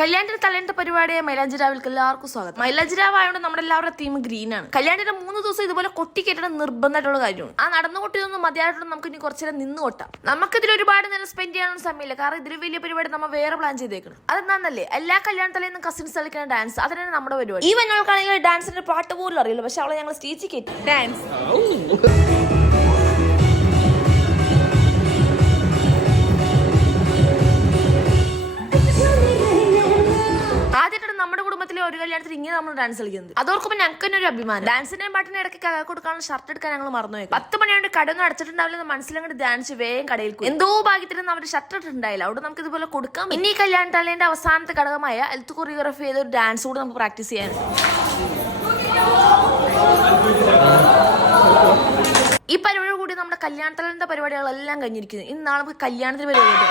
കല്യാണത്തിന്റെ തലേന്നത്തെ പരിപാടിയെ മൈലാഞ്ചിരാവിലേക്ക് എല്ലാവർക്കും സ്വാഗതം. മൈലാഞ്ചിരാവ് ആയതുകൊണ്ട് നമ്മുടെ എല്ലാവരുടെ തീം ഗ്രീൻ ആണ്. കല്യാണത്തിന്റെ 3 ദിവസം ഇതുപോലെ കൊട്ടിക്കേറ്റണം നിർബന്ധമായിട്ടുള്ള കാര്യമാണ്. ആ നടന്നു കൊട്ടിയൊന്നും മതിയായിട്ടുള്ള നമുക്ക് ഇനി കുറച്ചു നേരം നിന്ന് കൊട്ടാം. നമുക്കിതിൽ ഒരുപാട് നേരം സ്പെൻഡ് ചെയ്യാനൊന്നും സമയമില്ല. കാരണം ഇതിൽ വലിയ പരിപാടി നമ്മൾ വേറെ പ്ലാൻ ചെയ്തേക്കണം. അതെന്താന്നല്ലേ, എല്ലാ കല്യാണത്തിലേന്നും കസിൻസ് കളിക്കുന്ന ഡാൻസ്, അതിനാണ് നമ്മുടെ പരിപാടി. ഈ വന്നവൾക്കാണെങ്കിൽ ഡാൻസിന്റെ പാട്ട് പോലും അറിയില്ല, പക്ഷെ അവളെ ഞങ്ങൾ സ്റ്റേജിൽ കയറ്റി ഡാൻസ്. ആദ്യമായിട്ടാണ് നമ്മുടെ കുടുംബത്തിലെ ഒരു കല്യാണത്തിൽ ഇങ്ങനെ നമ്മൾ ഡാൻസ് കളിക്കുന്നത്. അതോർക്കുമ്പോൾ ഞങ്ങൾക്ക് തന്നെ ഒരു അഭിമാനം. ഡാൻസിന്റെയും പാട്ടിന്റെ ഇടയ്ക്ക് കഥ കൊടുക്കാനുള്ള ഷർട്ട് എടുക്കാൻ ഞങ്ങൾ മറന്നുപോയി. 10 മണിയാണ്ട് കടയൊന്നും അടച്ചിട്ടുണ്ടാവില്ലെന്ന് മനസ്സിലങ്ങോട്ട് ഡാൻസ് വേഗം കടയിൽ പോയി. എന്തോ ഭാഗ്യത്തിന് അവരുടെ ഷർട്ട് ഇട്ടുണ്ടായില്ല. അവിടെ നമുക്ക് ഇതുപോലെ കൊടുക്കാം. ഇനി കല്യാണ തലേന്റെ അവസാനത്തെ ഘടകമായ എൽത്ത് കൊറിയോഗ്രാഫി ചെയ്ത ഒരു ഡാൻസ് കൂടെ നമുക്ക് പ്രാക്ടീസ് ചെയ്യാൻ. ഈ പരിപാടി കൂടി നമ്മുടെ കല്യാണത്തലേന്റെ പരിപാടികളെല്ലാം കഴിഞ്ഞിരിക്കുന്നു. ഇന്ന് നാളെ നമുക്ക് കല്യാണത്തിന് പരിപാടി.